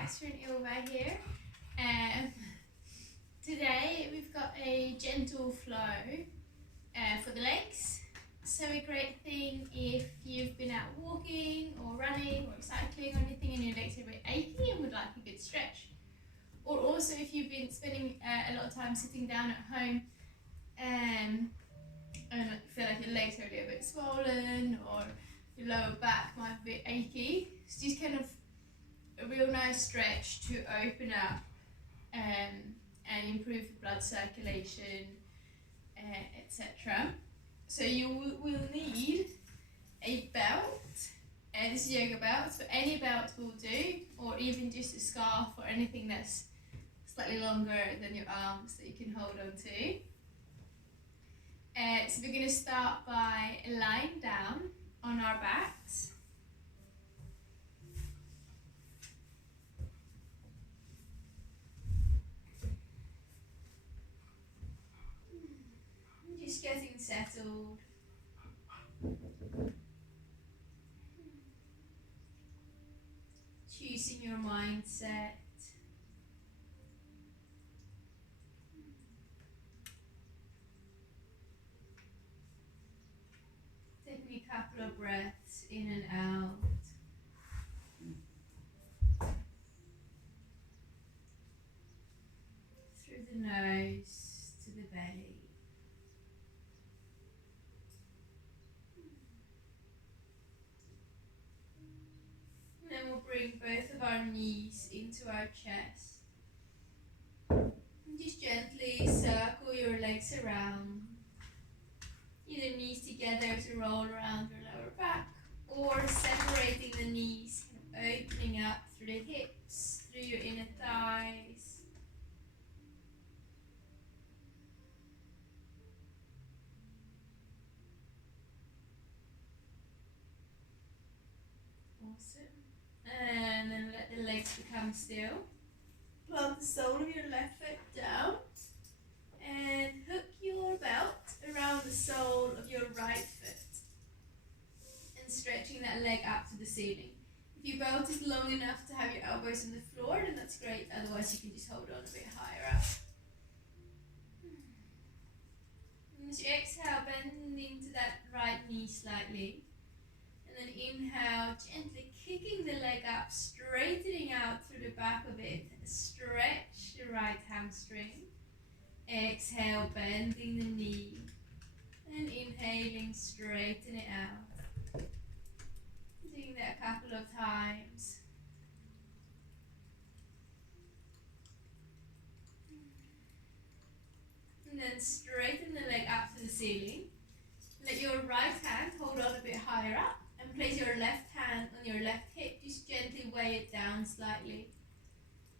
Relax Relaxer and Ilva here. Um, Today we've got a gentle flow for the legs. So a great thing if you've been out walking or running or cycling or anything and your legs are a bit achy and would like a good stretch. Or also if you've been spending a lot of time sitting down at home and feel like your legs are a little bit swollen or your lower back might be a bit achy. So just kind of a real nice stretch to open up and improve the blood circulation, etc. So you will need a belt. This is yoga belt, so any belt will do, or even just a scarf or anything that's slightly longer than your arms that you can hold on to. So we're going to start by lying down on our backs. Just getting settled. Choosing your mindset. Taking a couple of breaths in and out. Through the nose to the belly. And then we'll bring both of our knees into our chest. And just gently circle your legs around. Either knees together to roll around your lower back, or separating the knees, kind of opening up through the hips, through your inner thighs. Awesome. And then let the legs become still. Plant the sole of your left foot down and hook your belt around the sole of your right foot and stretching that leg up to the ceiling. If your belt is long enough to have your elbows on the floor, then that's great. Otherwise, you can just hold on a bit higher up. And as you exhale, bend into that right knee slightly. And then inhale, gently kicking the leg up, straightening out through the back of it. Stretch the right hamstring. Exhale, bending the knee. And inhaling, straighten it out. Doing that a couple of times. And then straighten the leg up to the ceiling. Let your right hand hold on a bit higher up and place your left hand on your left hip. Just gently weigh it down slightly.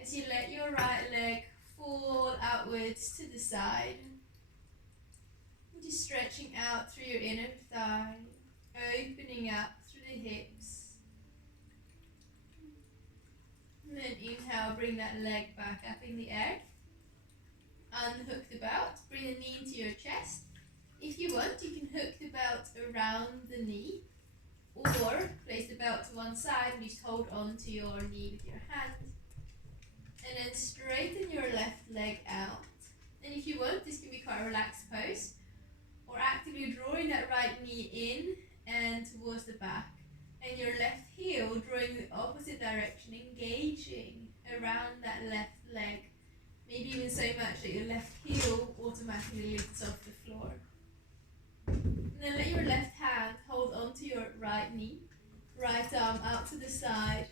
As you let your right leg fall outwards to the side. Just stretching out through your inner thigh, opening up through the hips. And then inhale, bring that leg back up in the air. Unhook the belt, bring the knee into your chest. If you want, you can hook the belt around the knee or place the belt to one side and just hold on to your knee with your hand. And then straighten your left leg out. And if you want, this can be quite a relaxed pose. Or actively drawing that right knee in and towards the back. And your left heel drawing the opposite direction, engaging around that left leg. Maybe even so much that your left heel automatically lifts off the floor. And then let your left hand hold onto your right knee, right arm out to the side,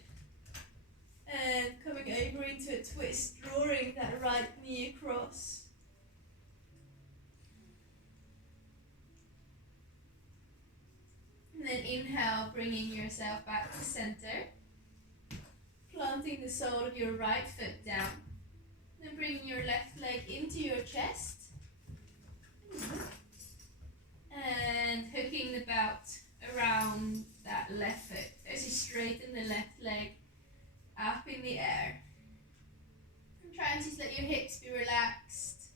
and coming over into a twist, drawing that right knee across. And then inhale, bringing yourself back to center, planting the sole of your right foot down, then bringing your left leg into your chest. And hooking the belt around that left foot as you straighten the left leg up in the air. And try and just let your hips be relaxed.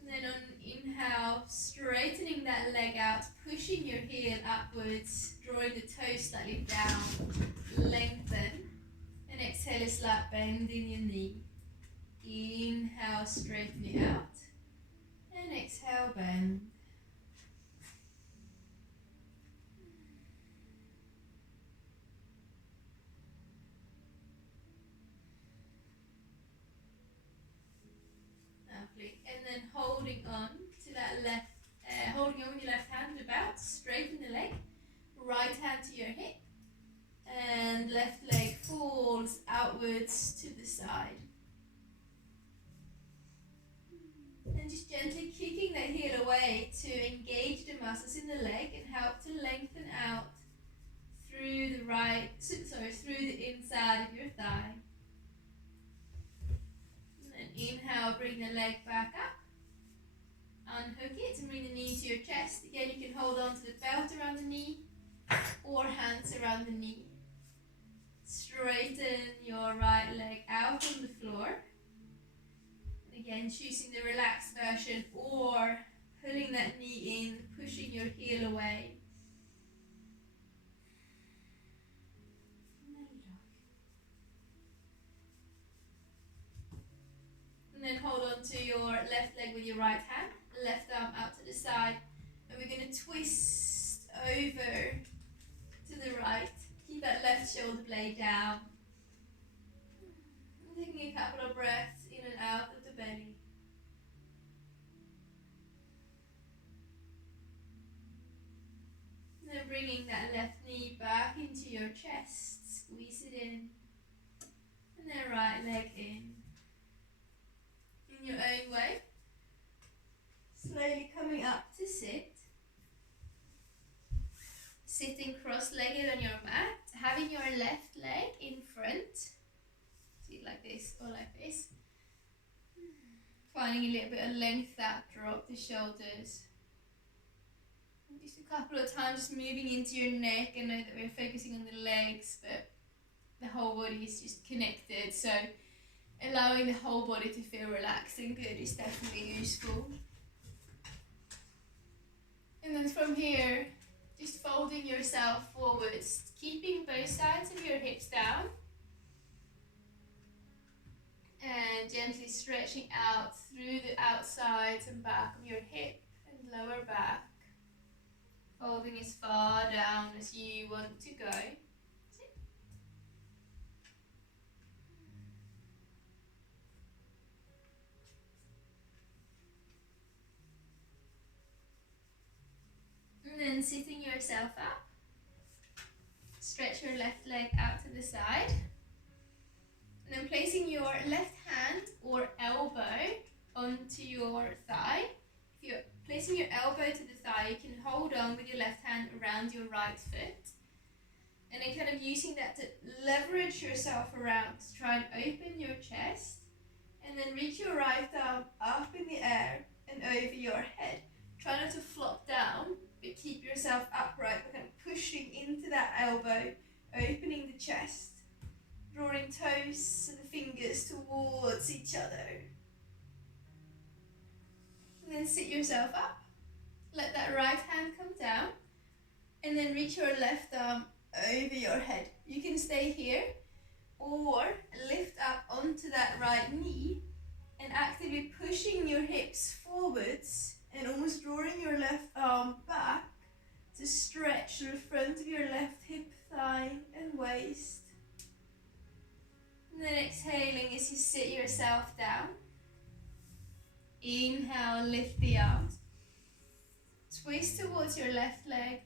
And then on inhale, straightening that leg out, pushing your heel upwards, drawing the toes slightly down, lengthen. exhale a slight bend in your knee. Inhale, straighten it out. And exhale, bend. Lovely. And then holding on to that left, holding on with your left hand about, straighten the leg. Right hand to your hip. And left leg falls outwards to the side. And just gently kicking that heel away to engage the muscles in the leg and help to lengthen out through through the inside of your thigh. And then inhale, bring the leg back up. Unhook it and bring the knee to your chest. Again, you can hold on to the belt around the knee or hands around the knee. Straighten your right leg out on the floor. Again, choosing the relaxed version or pulling that knee in, pushing your heel away. And then hold on to your left leg with your right hand, left arm out to the side. And we're going to twist over to the right. Keep that left shoulder blade down. And taking a couple of breaths in and out of the belly. And then bringing that left knee back into your chest. Squeeze it in. And then right leg in. In your own way. Slowly coming up to sit. Sitting cross-legged on your mat. Having your left leg in front. See, like this or like this. Finding a little bit of length out, drop the shoulders. And just a couple of times just moving into your neck. I know that we're focusing on the legs, but the whole body is just connected. So allowing the whole body to feel relaxed and good is definitely useful. And then from here, just folding yourself forwards, keeping both sides of your hips down. And gently stretching out through the outsides and back of your hip and lower back. Folding as far down as you want to go. And then sitting yourself up. Stretch your left leg out to the side. And then placing your left hand or elbow onto your thigh. If you're placing your elbow to the thigh, you can hold on with your left hand around your right foot. And then kind of using that to leverage yourself around to try and open your chest. And then reach your right arm up in the air and over your head. Try not to flop down, but keep yourself upright. We're kind of pushing into that elbow, opening the chest. Drawing toes and the fingers towards each other. And then sit yourself up. Let that right hand come down. And then reach your left arm over your head. You can stay here or lift up onto that right knee and actively pushing your hips forwards and almost drawing your left arm back to stretch the front of your left hip, thigh and waist. And then exhaling as you sit yourself down. Inhale, lift the arms. Twist towards your left leg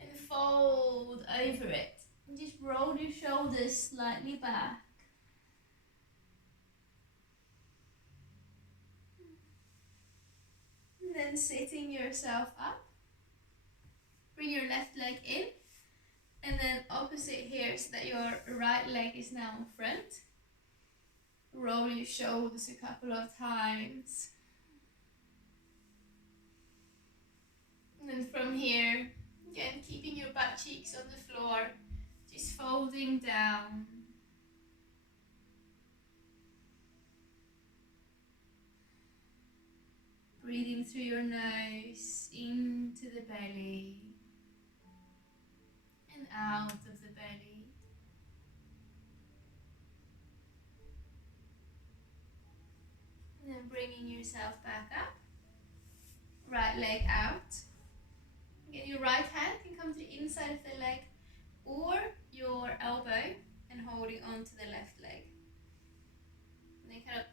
and fold over it. And just roll your shoulders slightly back. And then sitting yourself up. Bring your left leg in. And then opposite here so that your right leg is now in front. Roll your shoulders a couple of times. And then from here, again keeping your butt cheeks on the floor, just folding down. Breathing through your nose into the belly. And out of the belly. bringing yourself back up. Right leg out. Again, your right hand can come to the inside of the leg or your elbow and holding on to the left leg. And then kind of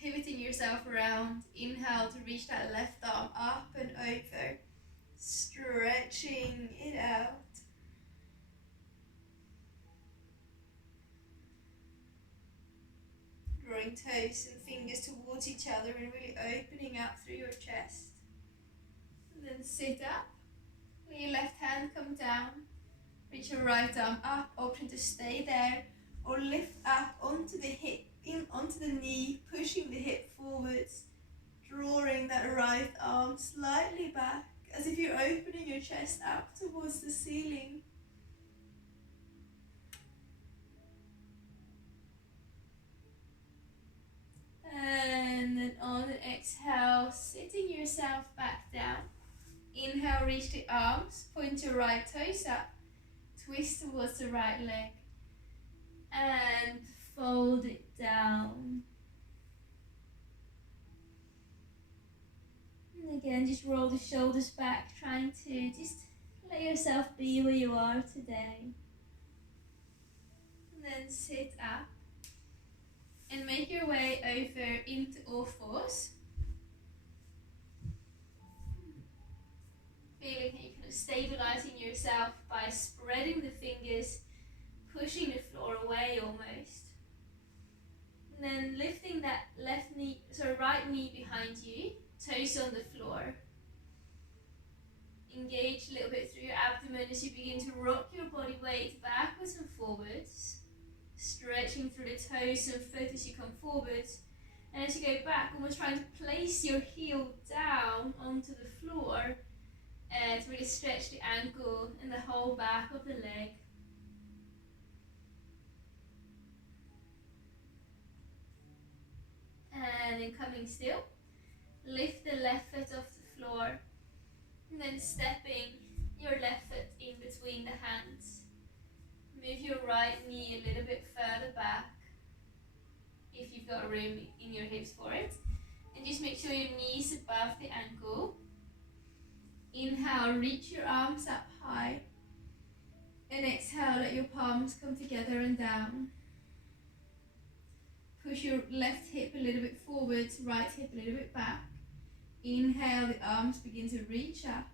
pivoting yourself around. Inhale to reach that left arm up and over. Stretching it out. Drawing toes and fingers towards each other and really opening out through your chest. And then sit up. Let your left hand come down. Reach your right arm up. Option to stay there or lift up onto the hip, onto the knee, pushing the hip forwards. Drawing that right arm slightly back as if you're opening your chest up towards the ceiling. And then on an exhale, sitting yourself back down. Inhale, reach the arms, point your right toes up, twist towards the right leg, and fold it down. And again, just roll the shoulders back, trying to just let yourself be where you are today. And then sit up. And make your way over into all fours. Feeling how you're kind of stabilizing yourself by spreading the fingers, pushing the floor away almost. And then lifting that right knee behind you, toes on the floor. Engage a little bit through your abdomen as you begin to rock your body weight backwards and forwards. Stretching through the toes and foot as you come forwards. And as you go back, almost trying to place your heel down onto the floor and to really stretch the ankle and the whole back of the leg. And then coming still, lift the left foot off the floor and then stepping your left foot in between the hands. Move your right knee a little bit further back if you've got room in your hips for it. And just make sure your knee's above the ankle. Inhale, reach your arms up high. And exhale, let your palms come together and down. Push your left hip a little bit forwards, right hip a little bit back. Inhale, the arms begin to reach up.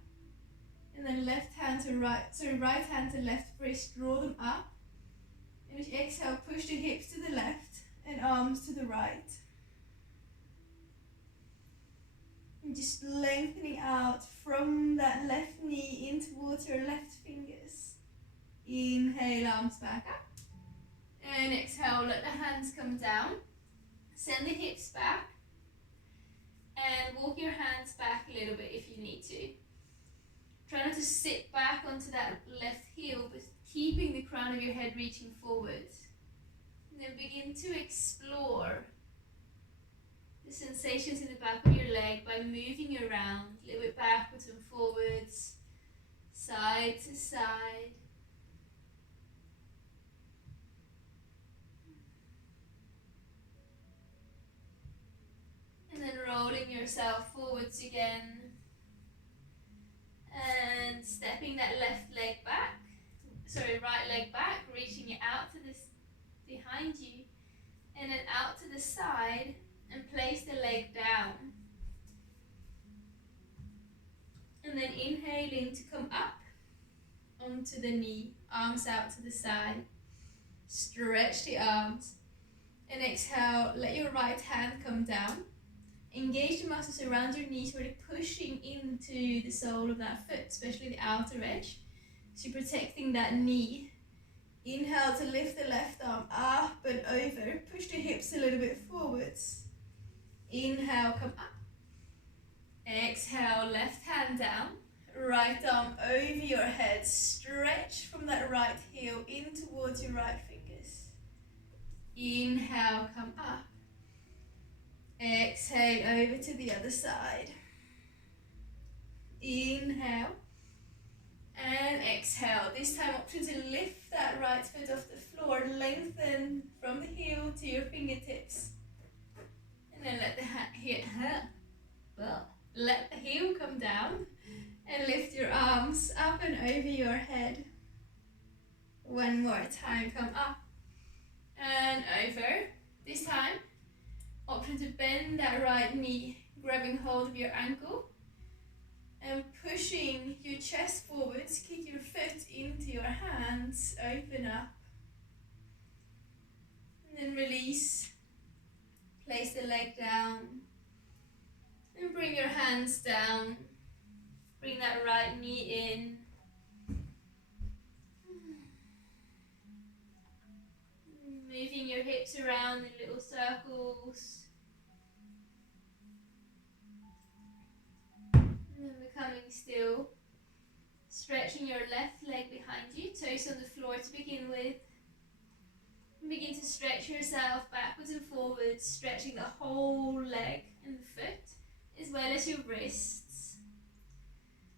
And then right hand to left wrist, draw them up. And as you exhale, push the hips to the left and arms to the right. And just lengthening out from that left knee in towards your left fingers. Inhale, arms back up. And exhale, let the hands come down. Send the hips back. And walk your hands back a little bit if you need to. Try not to sit back onto that left heel, but keeping the crown of your head reaching forward. And then begin to explore the sensations in the back of your leg by moving around a little bit backwards and forwards, side to side. And then rolling yourself forwards again. And stepping that right leg back, reaching it out to this behind you, and then out to the side, and place the leg down. And then inhaling to come up onto the knee, arms out to the side, stretch the arms, and exhale, let your right hand come down. Engage the muscles around your knees, really pushing into the sole of that foot, especially the outer edge. So you're protecting that knee. Inhale to lift the left arm up and over. Push the hips a little bit forwards. Inhale, come up. Exhale, left hand down. Right arm over your head. Stretch from that right heel in towards your right fingers. Inhale, come up. Exhale over to the other side. Inhale and exhale. This time option to lift that right foot off the floor, lengthen from the heel to your fingertips. And And then let the heel come down and lift your arms up and over your head. One more time, come up and over. This time, option to bend that right knee, grabbing hold of your ankle and pushing your chest forwards. Kick your foot into your hands, open up. And then release. Place the leg down and bring your hands down. Bring that right knee in. Moving your hips around in little circles. And then becoming still. Stretching your left leg behind you, toes on the floor to begin with. And begin to stretch yourself backwards and forwards, stretching the whole leg and the foot, as well as your wrists.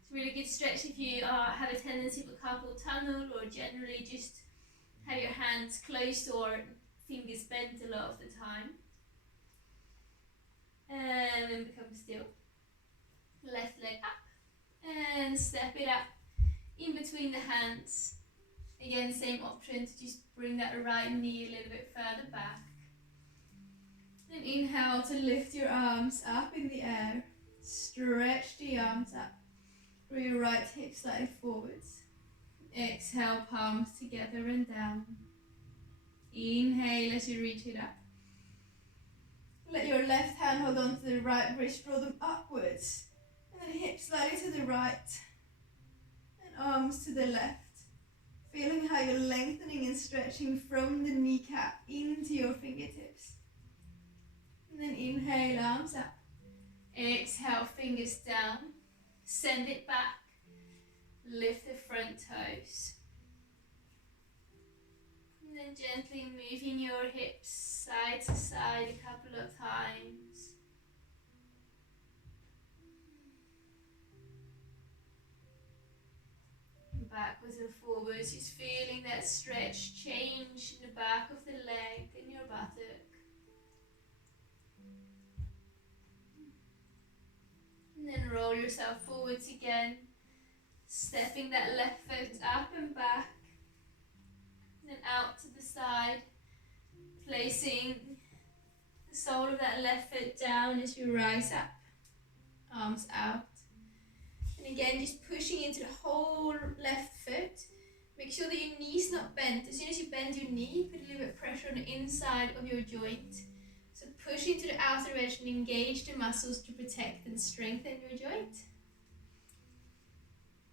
It's a really good stretch if you have a tendency for carpal tunnel, or generally just have your hands closed or fingers bent a lot of the time. And then become still. Left leg up and step it up in between the hands. Again, same option to just bring that right knee a little bit further back. Then inhale to lift your arms up in the air. Stretch the arms up. Bring your right hip slightly forwards. Exhale, palms together and down. Inhale as you reach it up. Let your left hand hold on to the right wrist, draw them upwards. And then hips slightly to the right. And arms to the left. Feeling how you're lengthening and stretching from the kneecap into your fingertips. And then inhale, arms up. Exhale, fingers down. Send it back. Lift the front toes. And then gently moving your hips side to side a couple of times. Backwards and forwards, just feeling that stretch change in the back of the leg and your buttock. And then roll yourself forwards again, stepping that left foot up and back, and then out to the side, placing the sole of that left foot down as you rise up, arms out. And again, just pushing into the whole left foot. Make sure that your knee's not bent. As soon as you bend your knee, put a little bit of pressure on the inside of your joint. So push into the outer edge and engage the muscles to protect and strengthen your joint.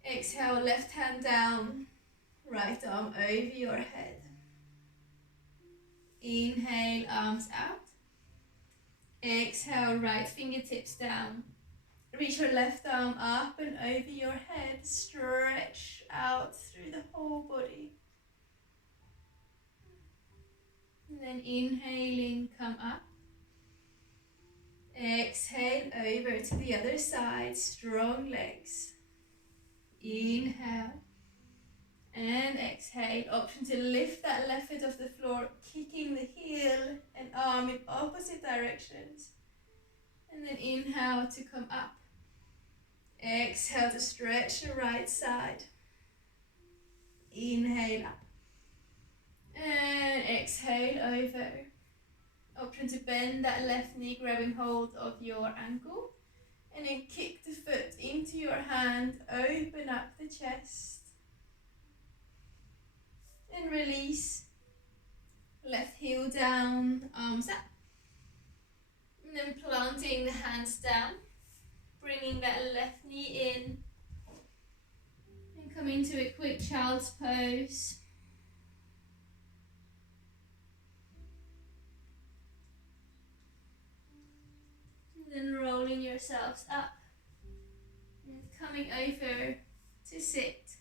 Exhale, left hand down, right arm over your head. Inhale, arms out. Exhale, right fingertips down. Reach your left arm up and over your head. Stretch out through the whole body. And then inhaling, come up. Exhale, over to the other side. Strong legs. Inhale. And exhale. Option to lift that left foot off the floor, kicking the heel and arm in opposite directions. And then inhale to come up. Exhale to stretch the right side. Inhale up. And exhale over. Option to bend that left knee, grabbing hold of your ankle. And then kick the foot into your hand. Open up the chest. And release. Left heel down, arms up. And then planting the hands down. Bringing that left knee in. And come into a quick child's pose. And then rolling yourselves up. And coming over to sit.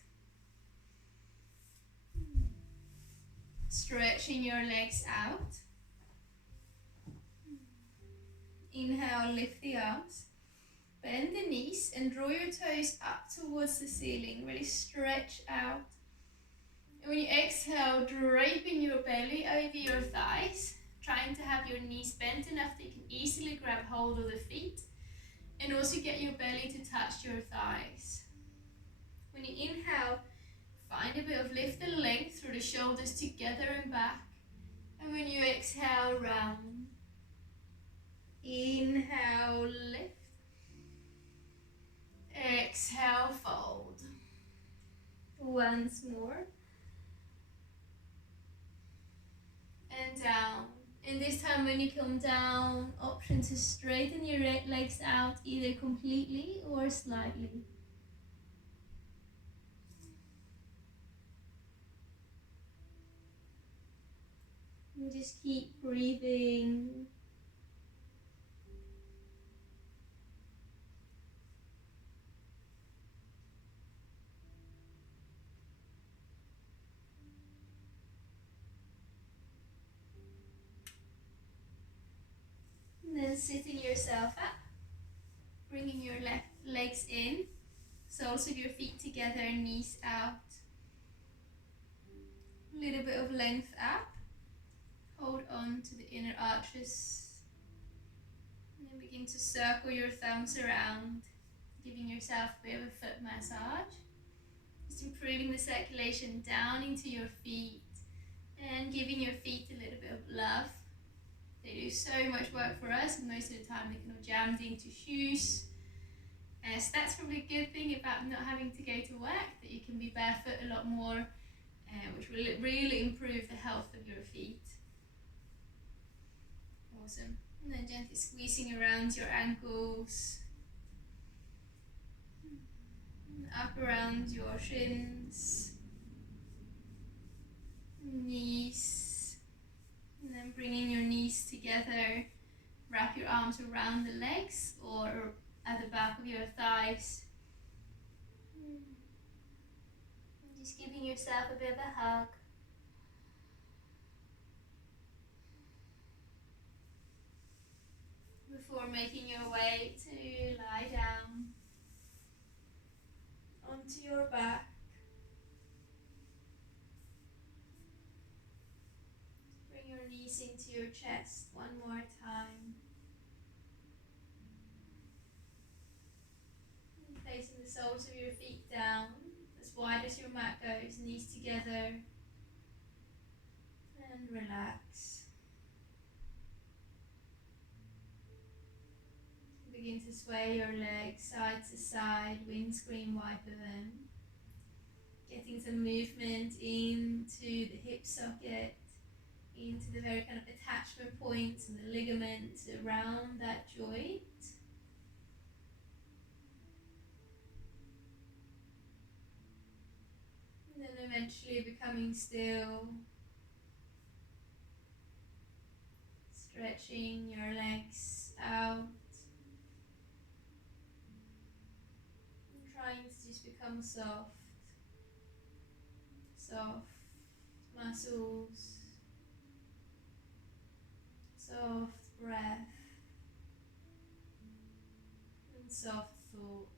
Stretching your legs out. Inhale, lift the arms. Bend the knees and draw your toes up towards the ceiling. Really stretch out. And when you exhale, draping your belly over your thighs. trying to have your knees bent enough that you can easily grab hold of the feet and also get your belly to touch your thighs. When you inhale, find a bit of lift and length through the shoulders together and back. And when you exhale, round. Inhale, lift. Exhale, fold. Once more. And down. And this time when you come down, option to straighten your legs out either completely or slightly. And just keep breathing. And then sitting yourself up, bringing your legs in, soles of your feet together, knees out. A little bit of length up. Hold on to the inner arches. And then begin to circle your thumbs around, giving yourself a bit of a foot massage. Just improving the circulation down into your feet and giving your feet a little bit of love. They do so much work for us, and most of the time they can all jammed into shoes. So that's probably a good thing about not having to go to work, that you can be barefoot a lot more, which will really improve the health of your feet. Awesome. And then gently squeezing around your ankles, up around your shins, knees, and then bringing your knees together. Wrap your arms around the legs or at the back of your thighs. And just giving yourself a bit of a hug. Before making your way to lie down onto your back. Bring your knees into your chest one more time. And placing the soles of your feet down as wide as your mat goes, knees together. And relax. Begin to sway your legs side to side, windscreen wiper them. Getting some movement into the hip socket, into the very kind of attachment points and the ligaments around that joint. And then eventually becoming still, stretching your legs out. Trying to just become soft muscles, soft breath, and soft thoughts.